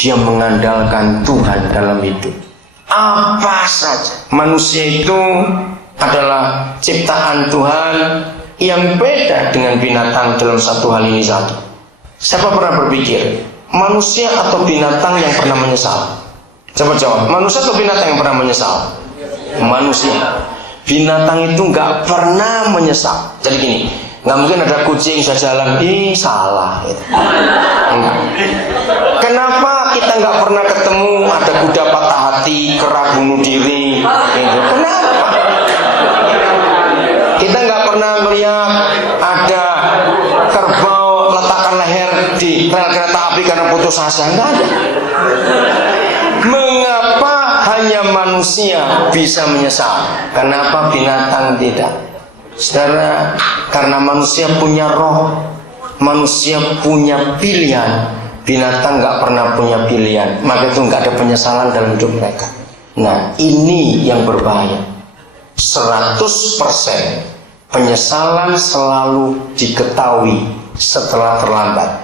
dia mengandalkan Tuhan dalam hidup. Apa saja. Manusia itu adalah ciptaan Tuhan yang beda dengan binatang dalam satu hal ini satu. Siapa pernah berpikir manusia atau binatang yang pernah menyesal? Coba jawab, manusia atau binatang yang pernah menyesal? Manusia. Binatang itu nggak pernah menyesal. Jadi gini, nggak mungkin ada kucing bisa jalan, salah gitu. Kenapa kita nggak pernah ketemu ada kuda patah hati, kera bunuh diri gitu? Kenapa? Kita nggak pernah melihat ada kerbau letakkan leher di rel kereta api karena putus asa. Nggak ada. Mengapa hanya manusia bisa menyesal? Kenapa binatang tidak? Saudara, karena manusia punya roh, manusia punya pilihan. Binatang nggak pernah punya pilihan, maka itu nggak ada penyesalan dalam hidup mereka. Nah, ini yang berbahaya. 100% penyesalan selalu diketahui setelah terlambat.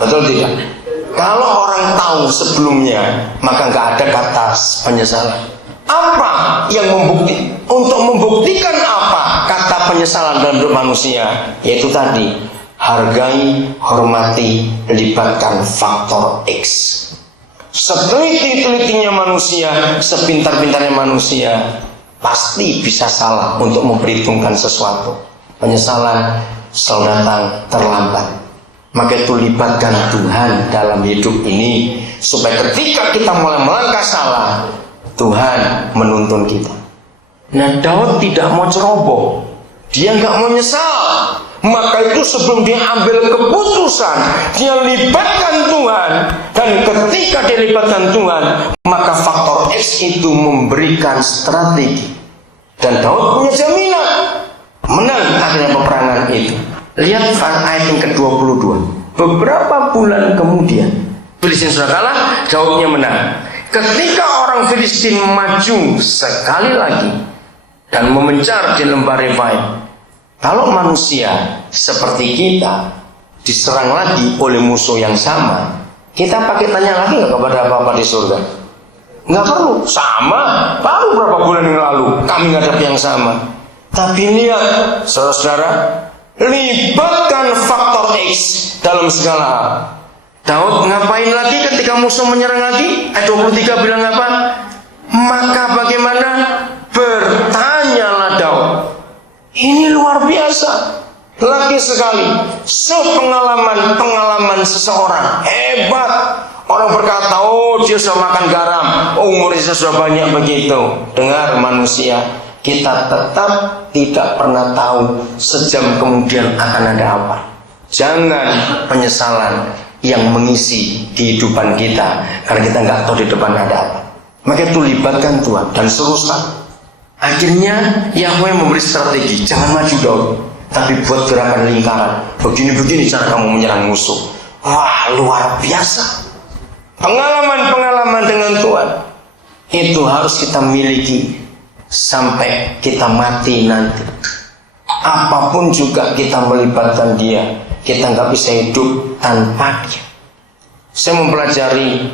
Betul tidak? Kalau orang tahu sebelumnya, maka nggak ada kata penyesalan. Apa yang membuktikan? Untuk membuktikan apa kata penyesalan dalam hidup manusia? Yaitu tadi, hargai, hormati, libatkan faktor X. Seteliti-telitinya manusia, sepintar-pintarnya manusia, pasti bisa salah untuk memperhitungkan sesuatu. Penyesalan selalu datang terlambat. Maka itu libatkan Tuhan dalam hidup ini, supaya ketika kita mulai melangkah salah, Tuhan menuntun kita. Nah, Daud tidak mau ceroboh, dia nggak mau nyesal. Maka itu sebelum dia ambil keputusan, dia libatkan Tuhan. Dan ketika dia libatkan Tuhan, maka faktor X itu memberikan strategi. Dan Daud punya jaminan menang akhirnya peperangan itu. Lihat ayat yang ke-22. Beberapa bulan kemudian Filistin sudah kalah, Daudnya menang. Ketika orang Filistin maju sekali lagi dan memencar di lembah Refaim. Kalau manusia seperti kita diserang lagi oleh musuh yang sama, kita pakai tanya lagi nggak kepada apa-apa di surga? Nggak perlu, sama. Baru berapa bulan yang lalu kami menghadapi yang sama. Tapi lihat, saudara-saudara, libatkan faktor X dalam segala hal. Daud ngapain lagi ketika musuh menyerang lagi? Ayat 23 bilang apa? Maka bagaimana? Bertanyalah Daud. Ini luar biasa. Lagi sekali, pengalaman seseorang hebat. Orang berkata, oh dia sudah makan garam, umurnya sudah banyak begitu. Dengar manusia, kita tetap tidak pernah tahu sejam kemudian akan ada apa. Jangan penyesalan yang mengisi kehidupan kita, karena kita nggak tahu di depan ada apa. Maka itu libatkan Tuhan dan seterusnya. Akhirnya Yahweh memberi strategi, jangan maju Daud, tapi buat gerakan lingkaran. Begini-begini cara kamu menyerang musuh. Wah, luar biasa. Pengalaman-pengalaman dengan Tuhan itu harus kita miliki sampai kita mati nanti. Apapun juga kita melibatkan Dia, kita nggak bisa hidup tanpa Dia. Saya mempelajari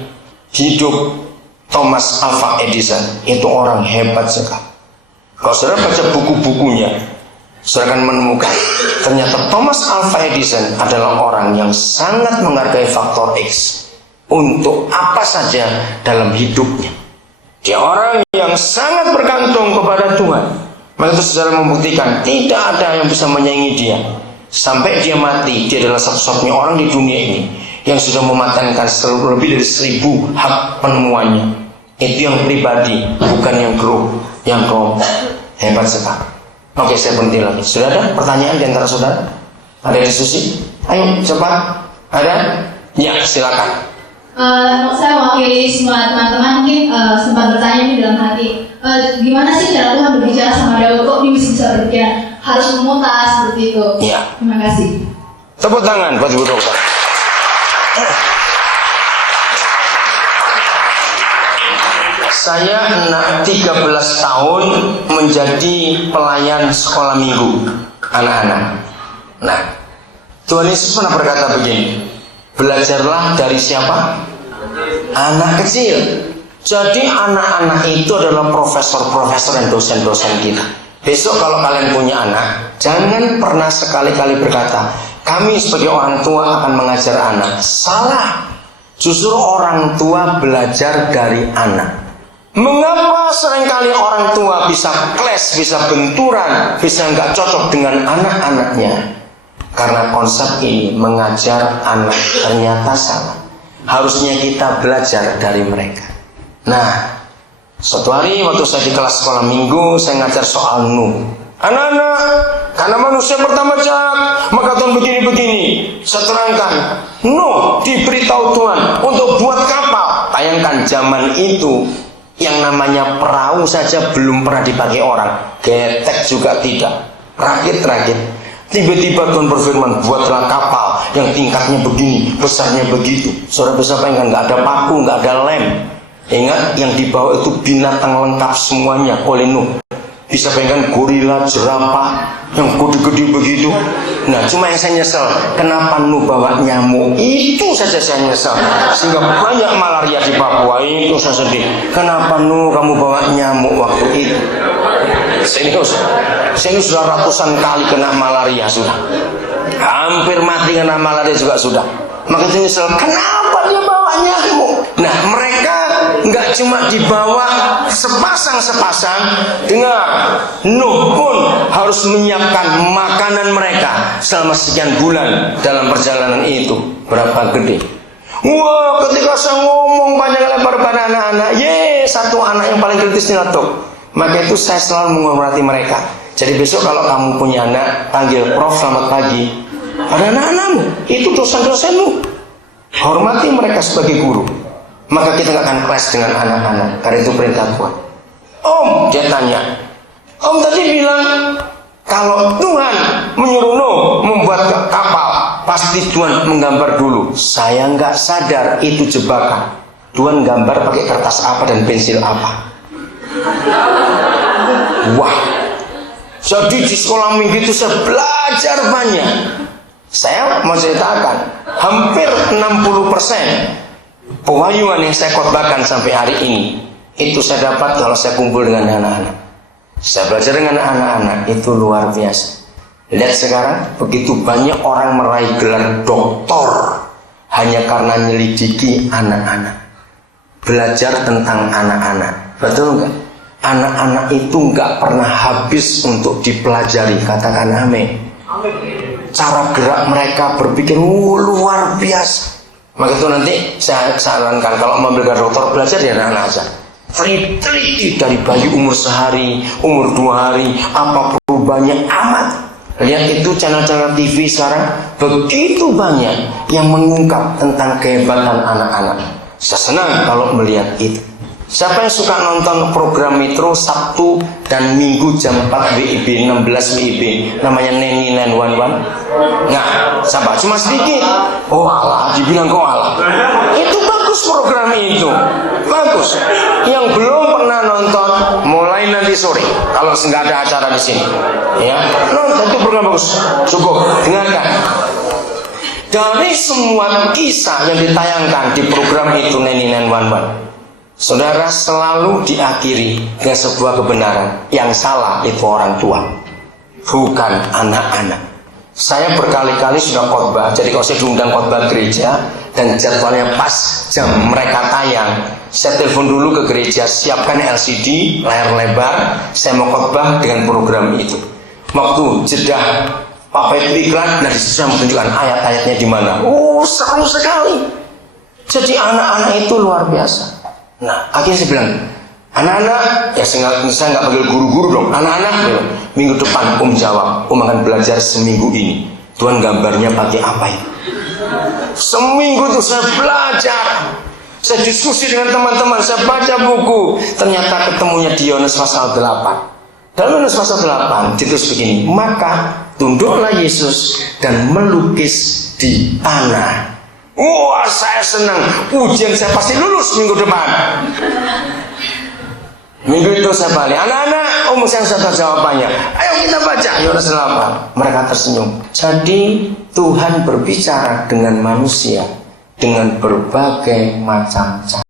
hidup Thomas Alva Edison, itu orang hebat sekali. Kalau saudara baca buku-bukunya, saudara akan menemukan ternyata Thomas Alva Edison adalah orang yang sangat menghargai faktor X untuk apa saja dalam hidupnya. Dia orang yang sangat bergantung kepada Tuhan. Maka itu saudara membuktikan tidak ada yang bisa menyaingi dia. Sampai dia mati, dia adalah satu-satunya orang di dunia ini yang sudah mematangkan lebih dari 1000 hak penemuannya. Itu yang pribadi, bukan yang grup, yang kelompok. Hebat sekali. Oke, saya berhenti lagi. Sudah ada pertanyaan di antara saudara? Ada diskusi? Ayo, cepat. Ada? Ya, silakan. Saya mewakili semua teman-teman, mungkin sempat bertanya di dalam hati, gimana sih cara Tuhan berbicara sama Daud, kok dia bisa berbicara harus memutar seperti itu? Ya. Terima kasih. Tepuk tangan buat Ibu Dokter. Saya 13 tahun menjadi pelayan sekolah minggu anak-anak. Nah, Tuhan Yesus pernah berkata begini, belajarlah dari siapa? anak kecil. Jadi anak-anak itu adalah profesor-profesor dan dosen-dosen kita. Besok kalau kalian punya anak, jangan pernah sekali-kali berkata, kami sebagai orang tua akan mengajar anak. Salah. Justru orang tua belajar dari anak. Mengapa seringkali orang tua bisa clash, bisa benturan, bisa nggak cocok dengan anak-anaknya? Karena konsep ini mengajar anak ternyata salah. Harusnya kita belajar dari mereka. Nah, suatu hari waktu saya di kelas sekolah minggu, saya ngajar soal Nuh. Anak-anak, karena manusia pertama jahat, maka Tuhan begini-begini. Saya terangkan, Nuh diberitahu Tuhan untuk buat kapal. Bayangkan zaman itu, yang namanya perahu saja belum pernah dipakai orang. Getek juga tidak. Rakit-rakit. Tiba-tiba Tuhan berfirman, buatlah kapal yang tingkatnya begini, besarnya begitu. Saudara bisa bayangkan, nggak ada paku, nggak ada lem. Ingat, yang dibawa itu binatang lengkap semuanya oleh Nuh. Bisa bayangkan gorila, jerapah, yang gede-gede begitu. Nah, cuma yang saya nyesel, kenapa Nuh bawa nyamuk? Itu saja saya nyesel. Sehingga banyak malaria di Papua, itu saya sedih. Kenapa Nuh kamu bawa nyamuk waktu itu? Serius, saya ini sudah ratusan kali kena malaria sudah. Hampir mati kena malaria juga sudah. Maka itu nyesel, kenapa dia bawa nyamuk? Nah, mereka nggak cuma dibawa sepasang-sepasang. Dengar, Nuh pun harus menyiapkan makanan mereka selama sekian bulan dalam perjalanan itu. Berapa gede? Wah, ketika saya ngomong panjang lebar pada anak-anak, satu anak yang paling kritis nyeletuk. Maka itu saya selalu menghormati mereka. Jadi besok kalau kamu punya anak, panggil Prof, selamat pagi. Ada anak-anakmu, itu dosen-dosenmu. Hormati mereka sebagai guru. Maka kita gak akan clash dengan anak-anak. Karena itu perintah Tuhan. Om, dia tanya, Om tadi bilang kalau Tuhan menyuruh Nuh membuat kapal, pasti Tuhan menggambar dulu. Saya nggak sadar itu jebakan. Tuhan gambar pakai kertas apa dan pensil apa. Wah, jadi di sekolah minggu itu saya belajar banyak. Saya mau ceritakan, hampir 60% pewahyuan yang saya khotbahkan sampai hari ini, itu saya dapat kalau saya kumpul dengan anak-anak. Saya belajar dengan anak-anak, itu luar biasa. Lihat sekarang, begitu banyak orang meraih gelar doktor hanya karena nyelidiki anak-anak. Belajar tentang anak-anak. Betul nggak? Anak-anak itu nggak pernah habis untuk dipelajari. Katakan amin. Cara gerak mereka berpikir luar biasa. Maka itu nanti saya sarankan kalau mau belajar dokter, belajar dari anak-anak aja. Teliti dari bayi umur sehari, umur 2 hari, apa perubahannya amat. Lihat itu channel-channel TV sekarang begitu banyak yang mengungkap tentang kehebatan anak-anak. Saya senang kalau melihat itu. Siapa yang suka nonton program Metro Sabtu dan Minggu jam 4 WIB, 16 WIB, namanya Neni 911? Nah, sabar, cuma sedikit. Oh alah, dibilang kok alah. Itu bagus program itu, bagus. Yang belum pernah nonton, mulai nanti sore. Kalau nggak ada acara di sini, ya, nonton itu program bagus. Cukup, dengarkan. Dari semua kisah yang ditayangkan di program itu Neni 911, saudara, selalu diakhiri dengan sebuah kebenaran. Yang salah itu orang tua, bukan anak-anak. Saya berkali-kali sudah khotbah. Jadi kalau saya diundang khotbah gereja dan jadwalnya pas jam mereka tayang, saya telepon dulu ke gereja, siapkan LCD layar lebar, saya mau khotbah dengan program itu. Waktu jeda Pak iklan, nah disitu saya menunjukkan ayat-ayatnya di mana. Seru sekali. Jadi anak-anak itu luar biasa. Nah, akhirnya saya bilang, anak-anak, ya saya nggak panggil guru-guru dong. Anak-anak, minggu depan Om jawab, Om akan belajar seminggu ini. Tuhan gambarnya pakai apa ya? Seminggu itu saya belajar. Saya diskusi dengan teman-teman, saya baca buku. Ternyata ketemunya di Yohanes pasal 8. Dalam Yohanes pasal 8 ditulis begini, maka tunduklah Yesus dan melukis di tanah. Wah, saya senang. Ujian saya pasti lulus minggu depan. Minggu itu saya balik, anak-anak, Om saya sudah jawabannya. Ayo kita baca Yohanes 8. Mereka tersenyum. Jadi Tuhan berbicara dengan manusia dengan berbagai macam cara.